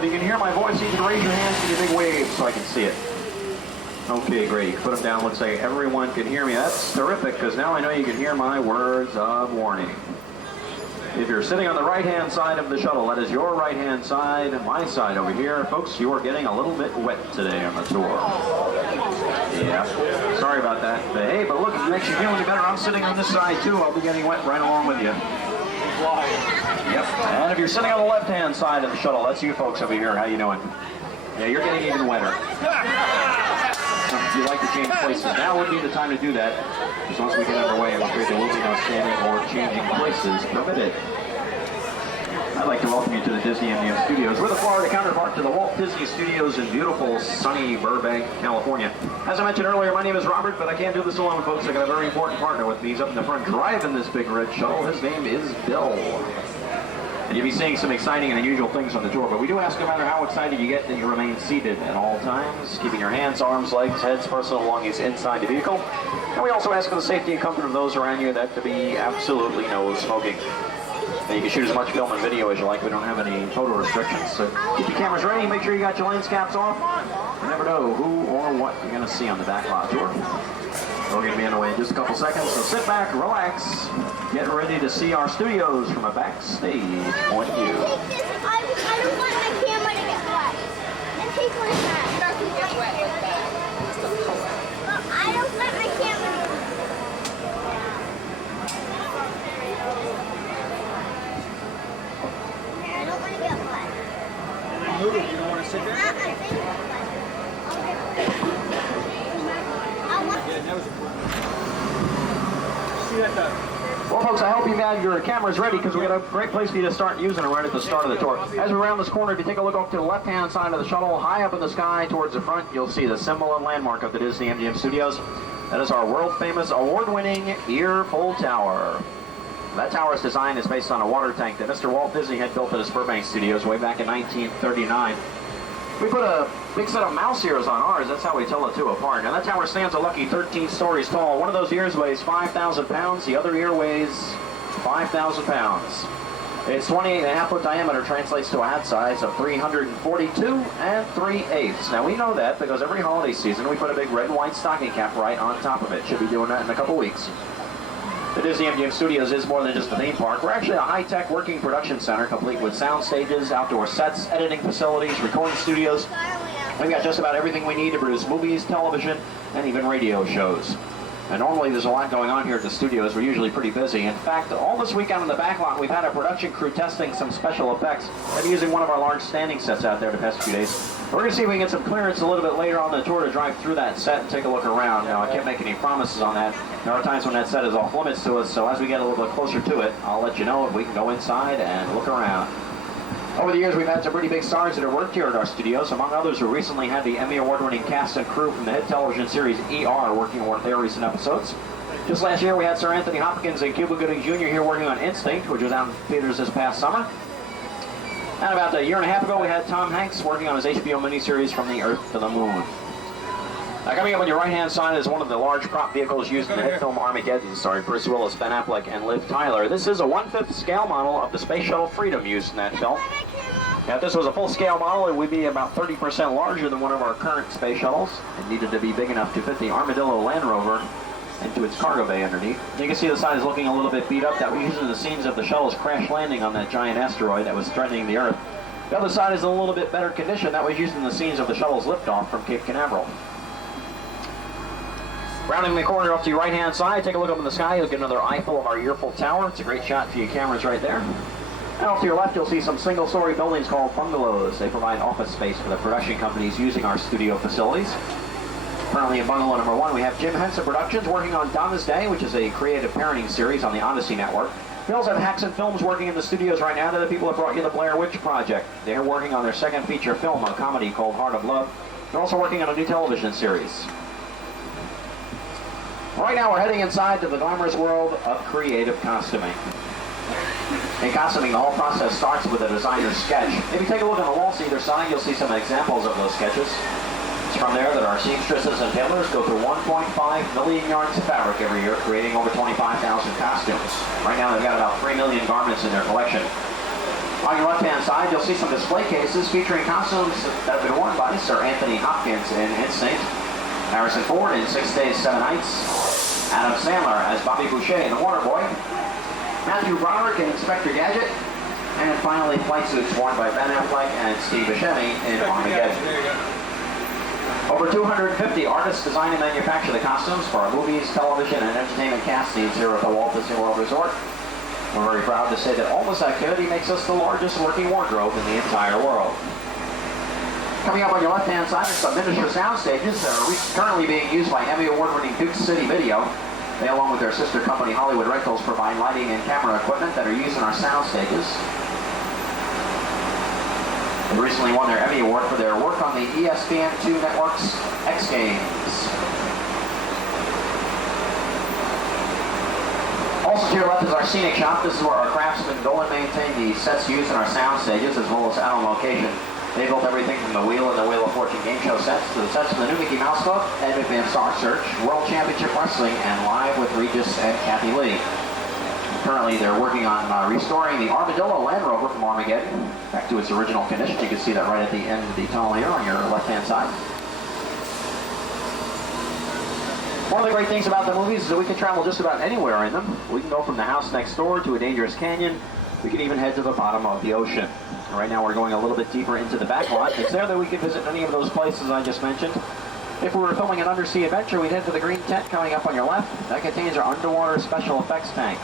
If you can hear my voice, you can raise your hands, give me a big wave so I can see it. Okay, great. You can put them down. Looks like everyone can hear me. That's terrific, because now I know you can hear my words of warning. If you're sitting on the right-hand side of the shuttle, that is your right-hand side, and my side over here. Folks, you are getting a little bit wet today on the tour. Yeah, sorry about that. But hey, but look, it makes you feel any better. I'm sitting on this side, too. I'll be getting wet right along with you. Yep. And if you're sitting on the left-hand side of the shuttle, that's you folks over here. How you doing? Yeah, you're getting even wetter. If you'd like to change places, now would be the time to do that. Because once we get underway, I'm afraid there will be no standing or changing places permitted. I'd like to welcome you to the Disney MGM Studios. We're the Florida counterpart to the Walt Disney Studios in beautiful, sunny Burbank, California. As I mentioned earlier, my name is Robert, but I can't do this alone, folks. I got a very important partner with me. He's up in the front driving this big red shuttle. His name is Bill. And you'll be seeing some exciting and unusual things on the tour, but we do ask no matter how excited you get that you remain seated at all times, keeping your hands, arms, legs, heads, personal belongings inside the vehicle. And we also ask for the safety and comfort of those around you that to be absolutely no smoking. And you can shoot as much film and video as you like. We don't have any photo restrictions, so keep your cameras ready. Make sure you got your lens caps off. You never know who or what you're going to see on the Backlot tour. We're going to be on the way in just a couple seconds, so sit back, relax, get ready to see our studios from a backstage point of view. I don't want my camera to get wet. And take one back. Not to get wet. Well, I don't want my camera to get I don't want to get wet. Move it. You don't want to sit there? Well, folks, I hope you've had your cameras ready because we got a great place for you to start using them right at the start of the tour. As we round this corner, if you take a look up to the left-hand side of the shuttle, high up in the sky towards the front, you'll see the symbol and landmark of the Disney MGM Studios. That is our world-famous, award-winning Earful Tower. That tower's design is based on a water tank that Mr. Walt Disney had built at his Burbank Studios way back in 1939. We put a big set of mouse ears on ours. That's how we tell the two apart. Now, that tower stands a lucky 13 stories tall. One of those ears weighs 5,000 pounds. The other ear weighs 5,000 pounds. Its 28.5-foot diameter translates to a hat size of 342 3/8. Now, we know that because every holiday season we put a big red and white stocking cap right on top of it. Should be doing that in a couple weeks. The Disney MGM Studios is more than just a theme park. We're actually a high-tech working production center, complete with sound stages, outdoor sets, editing facilities, recording studios. We've got just about everything we need to produce movies, television, and even radio shows. And normally there's a lot going on here at the studios. We're usually pretty busy. In fact, all this week out in the Backlot, we've had a production crew testing some special effects and using one of our large standing sets out there the past few days. We're going to see if we can get some clearance a little bit later on the tour to drive through that set and take a look around. Now, I can't make any promises on that. There are times when that set is off limits to us, so as we get a little bit closer to it, I'll let you know if we can go inside and look around. Over the years, we've had some pretty big stars that have worked here at our studios, among others who recently had the Emmy Award-winning cast and crew from the hit television series ER working on their recent episodes. Just last year, we had Sir Anthony Hopkins and Cuba Gooding Jr. here working on Instinct, which was out in theaters this past summer. And about a year and a half ago, we had Tom Hanks working on his HBO miniseries From the Earth to the Moon. Now, coming up on your right-hand side is one of the large prop vehicles used in the hit film Armageddon, starring Bruce Willis, Ben Affleck, and Liv Tyler. This is a 1/5 scale model of the Space Shuttle Freedom used in that film. Now, if this was a full-scale model, it would be about 30% larger than one of our current space shuttles. It needed to be big enough to fit the Armadillo Land Rover into its cargo bay underneath. You can see the side is looking a little bit beat up. That was using the scenes of the shuttle's crash landing on that giant asteroid that was threatening the Earth. The other side is in a little bit better condition. That was used in the scenes of the shuttle's liftoff from Cape Canaveral. Rounding the corner off to your right-hand side, take a look up in the sky. You'll get another eyeful of our Earful Tower. It's a great shot for your cameras right there. And off to your left, you'll see some single-story buildings called bungalows. They provide office space for the production companies using our studio facilities. Currently in bungalow number 1, we have Jim Henson Productions working on Donna's Day, which is a creative parenting series on the Odyssey Network. We also have Haxon Films working in the studios right now. They're the people that brought you the Blair Witch Project. They're working on their second feature film, a comedy called Heart of Love. They're also working on a new television series. Right now, we're heading inside to the glamorous world of creative costuming. In costuming, the whole process starts with a designer's sketch. If you take a look on the walls either side, you'll see some examples of those sketches. It's from there that our seamstresses and tailors go through 1.5 million yards of fabric every year, creating over 25,000 costumes. Right now, they've got about 3 million garments in their collection. On your left-hand side, you'll see some display cases featuring costumes that have been worn by Sir Anthony Hopkins in Instinct, Harrison Ford in 6 Days, 7 Nights, Adam Sandler as Bobby Boucher in The Waterboy, Matthew Broderick in Inspector Gadget, and finally flight suits worn by Ben Affleck and Steve Buscemi in Armageddon. Over 250 artists design and manufacture the costumes for our movies, television, and entertainment cast scenes here at the Walt Disney World Resort. We're very proud to say that all this activity makes us the largest working wardrobe in the entire world. Coming up on your left-hand side are some miniature sound stages that are currently being used by Emmy Award-winning Duke City Video. They, along with their sister company Hollywood Rentals, provide lighting and camera equipment that are used in our sound stages. They recently won their Emmy Award for their work on the ESPN2 network's X Games. Also to your left is our scenic shop. This is where our craftsmen go and maintain the sets used in our sound stages as well as out on location. They built everything from the Wheel and the Wheel of Fortune game show sets to the sets from the new Mickey Mouse Club, Ed McMahon Star Search, World Championship Wrestling, and Live with Regis and Kathy Lee. Currently, they're working on restoring the Armadillo Land Rover from Armageddon back to its original condition. You can see that right at the end of the tunnel here on your left-hand side. One of the great things about the movies is that we can travel just about anywhere in them. We can go from the house next door to a dangerous canyon. We can even head to the bottom of the ocean. Right now we're going a little bit deeper into the backlot. It's there that we can visit any of those places I just mentioned. If we were filming an undersea adventure, we'd head to the green tent coming up on your left. That contains our underwater special effects tank.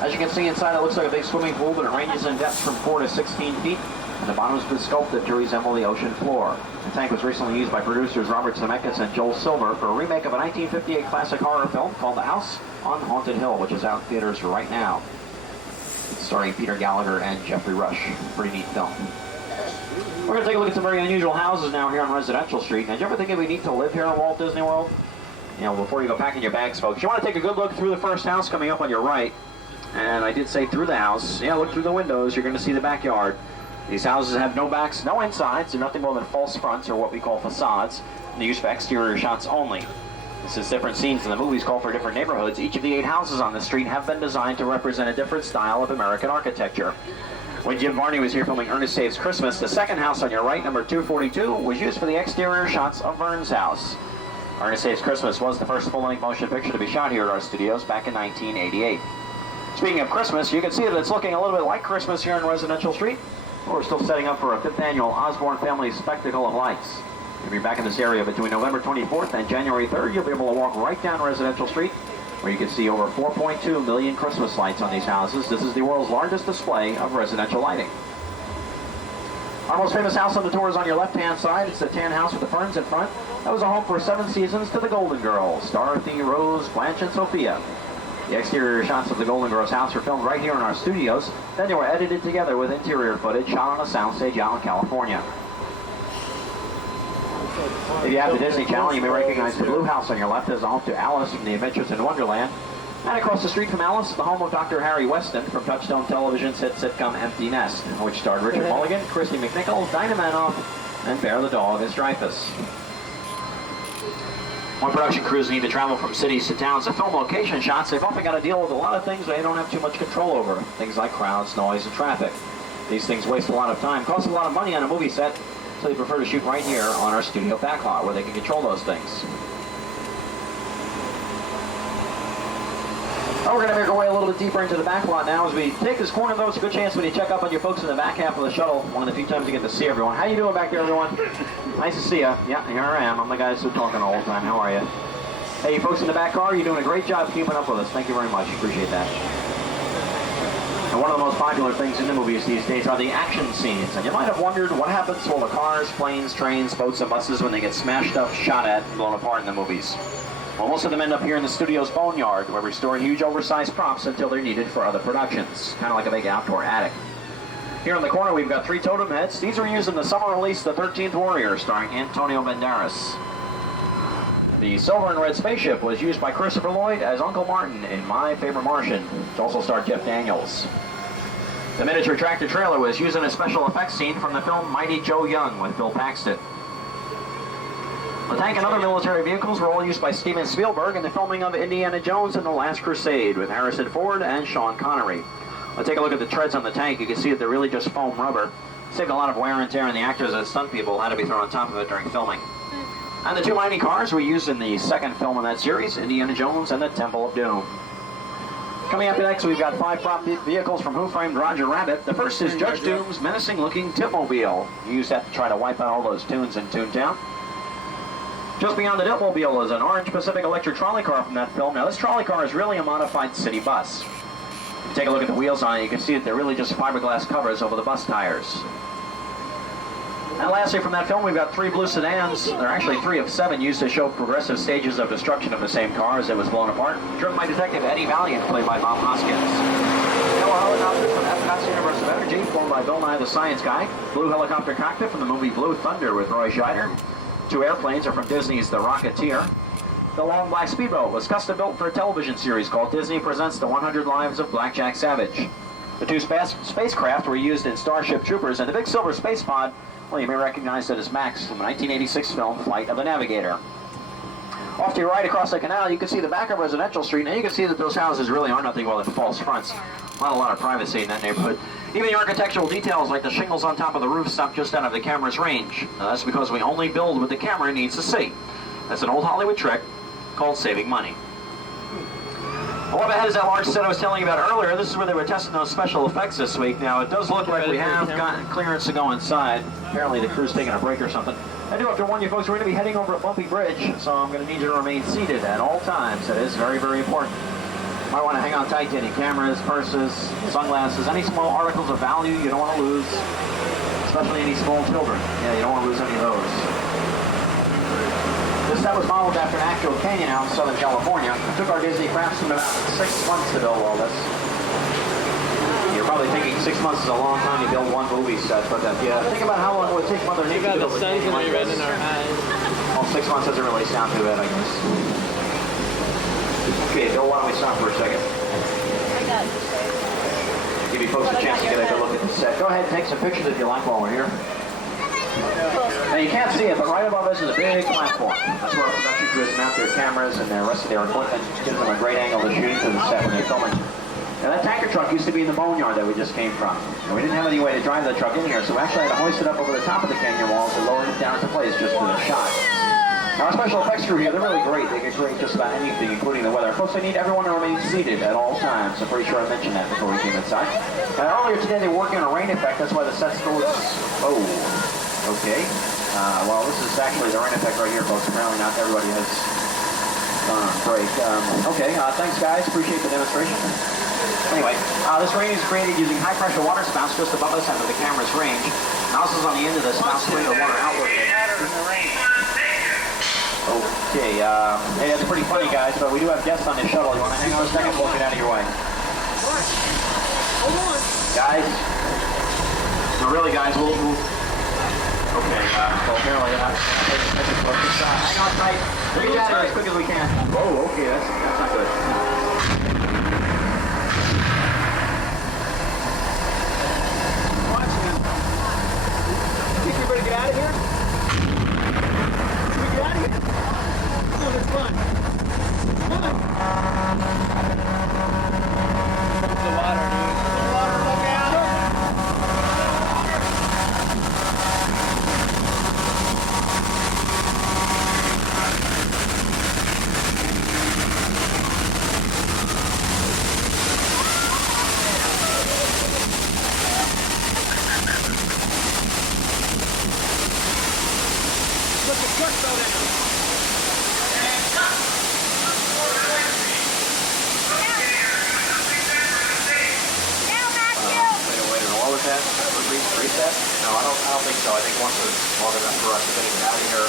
As you can see inside, it looks like a big swimming pool, but it ranges in depth from 4 to 16 feet. And the bottom has been sculpted to resemble the ocean floor. The tank was recently used by producers Robert Zemeckis and Joel Silver for a remake of a 1958 classic horror film called The House on Haunted Hill, which is out in theaters right now. It's starring Peter Gallagher and Jeffrey Rush. Pretty neat film. We're going to take a look at some very unusual houses now here on Residential Street. Now, did you ever think it'd be neat to live here in Walt Disney World? You know, before you go packing your bags, folks, you want to take a good look through the first house coming up on your right. And I did say through the house. Yeah, look through the windows. You're going to see the backyard. These houses have no backs, no insides. They're nothing more than false fronts, or what we call facades. And they're used for exterior shots only. This is different scenes in the movies call for different neighborhoods. Each of the 8 houses on the street have been designed to represent a different style of American architecture. When Jim Varney was here filming Ernest Saves Christmas, the second house on your right, number 242, was used for the exterior shots of Vern's house. Ernest Saves Christmas was the first full-length motion picture to be shot here at our studios back in 1988. Speaking of Christmas, you can see that it's looking a little bit like Christmas here on Residential Street. We're still setting up for a 5th annual Osborne Family Spectacle of Lights. If you're back in this area between November 24th and January 3rd, you'll be able to walk right down Residential Street, where you can see over 4.2 million Christmas lights on these houses. This is the world's largest display of residential lighting. Our most famous house on the tour is on your left-hand side. It's the tan house with the ferns in front. That was a home for 7 seasons to the Golden Girls, Dorothy, Rose, Blanche, and Sophia. The exterior shots of the Golden Girls house were filmed right here in our studios. Then they were edited together with interior footage shot on a soundstage out in California. If you have the Disney Channel, you may recognize the blue house on your left as a home to Alice from the Adventures in Wonderland. And across the street from Alice is the home of Dr. Harry Weston from Touchstone Television's hit sitcom Empty Nest, which starred Richard Mulligan, Christy McNichol, Dinah Manoff, and Bear the Dog as Dreyfus. When production crews need to travel from cities to towns to film location shots, they've often got to deal with a lot of things they don't have too much control over. Things like crowds, noise, and traffic. These things waste a lot of time, cost a lot of money on a movie set, so they prefer to shoot right here on our studio backlot where they can control those things. Now we're going to make our way a little bit deeper into the backlot now. As we take this corner, though, it's a good chance when you check up on your folks in the back half of the shuttle. One of the few times you get to see everyone. How you doing back there, everyone? Nice to see you. Yeah, here I am. I'm the guy who's talking all the time. How are you? Hey, you folks in the back car, you're doing a great job keeping up with us. Thank you very much. Appreciate that. And one of the most popular things in the movies these days are the action scenes. And you might have wondered what happens to all the cars, planes, trains, boats, and buses when they get smashed up, shot at, and blown apart in the movies. Well, most of them end up here in the studio's boneyard, where we store huge oversized props until they're needed for other productions, kind of like a big outdoor attic. Here in the corner, we've got 3 totem heads. These were used in the summer release The 13th Warrior, starring Antonio Banderas. The silver and red spaceship was used by Christopher Lloyd as Uncle Martin in My Favorite Martian, which also starred Jeff Daniels. The miniature tractor trailer was used in a special effects scene from the film Mighty Joe Young with Bill Paxton. The tank and other military vehicles were all used by Steven Spielberg in the filming of Indiana Jones and the Last Crusade with Harrison Ford and Sean Connery. Let's take a look at the treads on the tank. You can see that they're really just foam rubber. It's taken a lot of wear and tear, and the actors as stunt people had to be thrown on top of it during filming. And the two mighty cars were used in the second film in that series, Indiana Jones and the Temple of Doom. Coming up next, we've got 5 prop vehicles from Who Framed Roger Rabbit. The first is Judge Doom's menacing-looking Tipmobile. He used that to try to wipe out all those tunes in Toontown. Just beyond the Tipmobile is an orange Pacific Electric trolley car from that film. Now, this trolley car is really a modified city bus. If you take a look at the wheels on it, you can see that they're really just fiberglass covers over the bus tires. And lastly, from that film, we've got 3 blue sedans. They're actually 3 of 7 used to show progressive stages of destruction of the same car as it was blown apart. Driven by Detective Eddie Valiant, played by Bob Hoskins. Yellow helicopter from Epcot's Universe of Energy, flown by Bill Nye the Science Guy. Blue helicopter cockpit from the movie Blue Thunder with Roy Scheider. 2 airplanes are from Disney's The Rocketeer. The long black speedboat was custom built for a television series called Disney Presents the 100 Lives of Blackjack Savage. The 2 spacecraft were used in Starship Troopers, and the big silver space pod, well, you may recognize it as Max from the 1986 film Flight of the Navigator. Off to your right across the canal, you can see the back of Residential Street, and you can see that those houses really are nothing more than false fronts. Not a lot of privacy in that neighborhood. Even the architectural details, like the shingles on top of the roof, stop just out of the camera's range. Now, that's because we only build what the camera needs to see. That's an old Hollywood trick called saving money. Well, up ahead is that large set I was telling you about earlier. This is where they were testing those special effects this week. Now, it does look like we have gotten clearance to go inside. Apparently, the crew's taking a break or something. I do have to warn you folks, we're going to be heading over a bumpy bridge, so I'm going to need you to remain seated at all times. That is very, very important. Might want to hang on tight to any cameras, purses, sunglasses, any small articles of value you don't want to lose, especially any small children. Yeah, you don't want to lose any of those. This set was modeled after an actual canyon out in Southern California. It took our Disney craftsmen about 6 months to build all this. You're probably thinking 6 months is a long time to build one movie set, but yeah, think about how long it would take Mother Nature to build a canyon like this. Well, 6 months doesn't really sound too bad, I guess. Okay, Bill, why don't we stop for a second? Give you folks a chance to get a good look at the set. Go ahead and take some pictures if you like while we're here. Now, you can't see it, but right above us is a big platform. That's where our production crews mount their cameras and the rest of their equipment. Gives them a great angle to shoot into the set when they're filming. Now, that tanker truck used to be in the boneyard that we just came from. And we didn't have any way to drive the truck in here, so we actually had to hoist it up over the top of the canyon walls and lower it down into place just for the shot. Now, our special effects crew here, they're really great. They can create just about anything, including the weather. Of course, they need everyone to remain seated at all times. I'm pretty sure I mentioned that before we came inside. Now, earlier today, they were working on a rain effect. That's why the set still looks... Oh, okay. Well, this is actually the rain effect right here, folks. Apparently not everybody has break. Okay, thanks, guys. Appreciate the demonstration. Anyway, this rain is created using high-pressure water spouts just above us under the camera's range. Mouse is on the end of the spout spraying the water outward. Okay, hey, that's pretty funny, guys, but we do have guests on this shuttle. You want to hang on a second? We'll get out of your way. Guys, no, really, guys, we'll okay, well, apparently, hang on tight. We'll get out of here as quick as we can. Oh, okay, that's not good. Think you're going to get out of here? Can we get out of here? Come on, it's fun. Come on. The water, dude. The water, look out. Look, the truck fell down. What was that? Reset? No, I don't think so. I think once it's long enough for us to get out of here.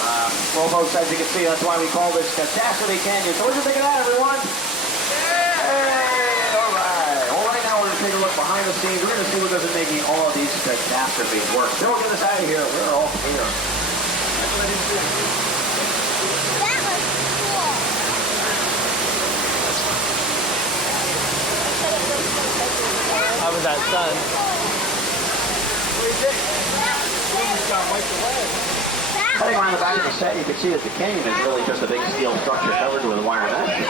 Well, folks, as you can see, that's why we call this Catastrophe Canyon. So what do you think of that, everyone? Hey! All right. Well, right now we're going to take a look behind the scenes. We're going to see what goes in making all of these catastrophes work. Bill, get us out of here. We're all here. That was cool. How was that sun? Heading around the back of the set, you can see that the canyon is really just a big steel structure covered with wire mesh.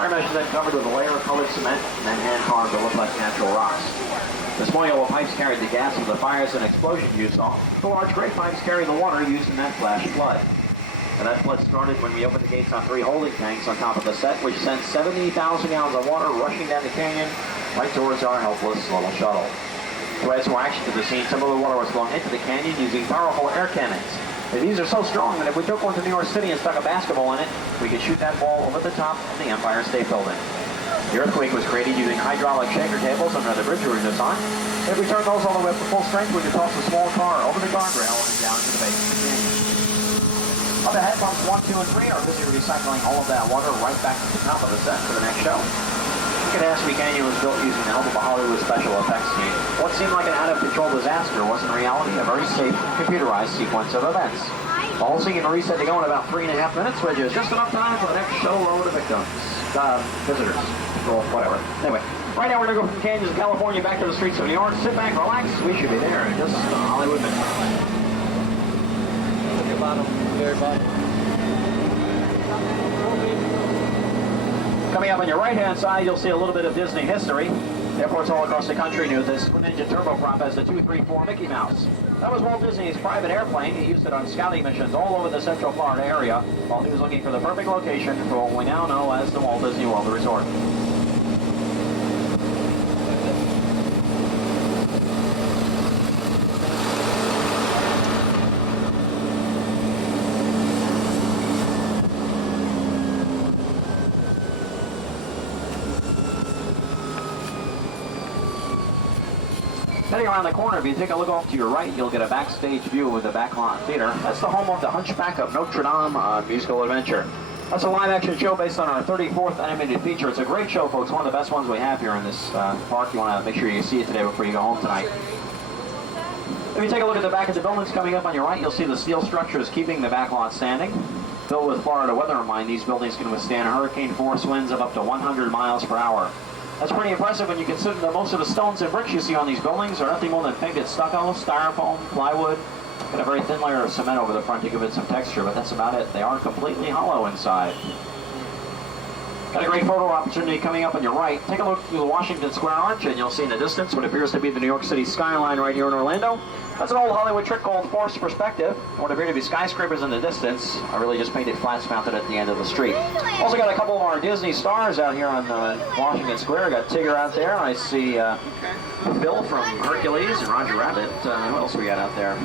Wire mesh is then covered with a layer of colored cement and then hand carved to look like natural rocks. The small yellow pipes carried the gas from the fires and explosions you saw. The large gray pipes carry the water used in that flash flood. And that flood started when we opened the gates on 3 holding tanks on top of the set, which sent 70,000 gallons of water rushing down the canyon right towards our helpless little shuttle. To add some action to the scene, some of the water was flowing into the canyon using powerful air cannons. And these are so strong that if we took one to New York City and stuck a basketball in it, we could shoot that ball over the top of the Empire State Building. The earthquake was created using hydraulic shaker tables under the bridge we were just on. If we turned those all the way up to full strength, we could toss a small car over the guardrail and down to the base of the canyon. Up ahead, pumps 1, 2, and 3 are busy recycling all of that water right back to the top of the set for the next show. Catastrophe Canyon was built using the help of a Hollywood special effects team. What seemed like an out-of-control disaster was in reality a very safe, computerized sequence of events. The whole scene reset to go in about 3.5 minutes, which is just enough time for the next showload of victims. Visitors. Or whatever. Anyway, right now we're going to go from the canyons of California back to the streets of New York. Sit back, relax. We should be there in just Hollywood minutes. Look at the bottom, very bottom. Coming up on your right-hand side, you'll see a little bit of Disney history. Airports all across the country knew this Twin Engine turboprop as the 234 Mickey Mouse. That was Walt Disney's private airplane. He used it on scouting missions all over the Central Florida area while he was looking for the perfect location for what we now know as the Walt Disney World Resort. Heading around the corner, if you take a look off to your right, you'll get a backstage view of the Backlot Theater. That's the home of the Hunchback of Notre Dame musical adventure. That's a live-action show based on our 34th animated feature. It's a great show, folks. One of the best ones we have here in this park. You want to make sure you see it today before you go home tonight. If you take a look at the back of the buildings coming up on your right, you'll see the steel structures keeping the Backlot standing. Built with Florida weather in mind, these buildings can withstand hurricane force winds of up to 100 miles per hour. That's pretty impressive when you consider that most of the stones and bricks you see on these buildings are nothing more than painted stucco, styrofoam, plywood, and a very thin layer of cement over the front to give it some texture, but that's about it. They are completely hollow inside. Got a great photo opportunity coming up on your right. Take a look through the Washington Square Arch, and you'll see in the distance what appears to be the New York City skyline right here in Orlando. That's an old Hollywood trick called forced perspective. What appear to be skyscrapers in the distance are really just painted flats mounted at the end of the street. Also got a couple of our Disney stars out here on Washington Square. Got Tigger out there. I see Phil from Hercules and Roger Rabbit. Who else we got out there?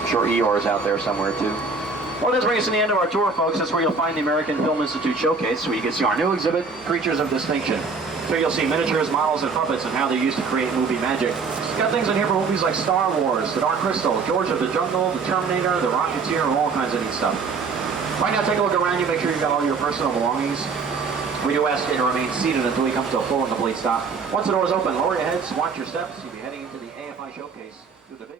I'm sure Eeyore's out there somewhere too. Well, this brings us to the end of our tour, folks. That's where you'll find the American Film Institute Showcase, where you can see our new exhibit, Creatures of Distinction. So you'll see miniatures, models, and puppets and how they're used to create movie magic. Got things in here for movies like Star Wars, The Dark Crystal, George of the Jungle, The Terminator, The Rocketeer, and all kinds of neat stuff. Right now, take a look around you, make sure you've got all your personal belongings. We do ask you to remain seated until we come to a full and complete stop. Once the doors open, lower your heads, watch your steps. You'll be heading into the AFI Showcase through the big...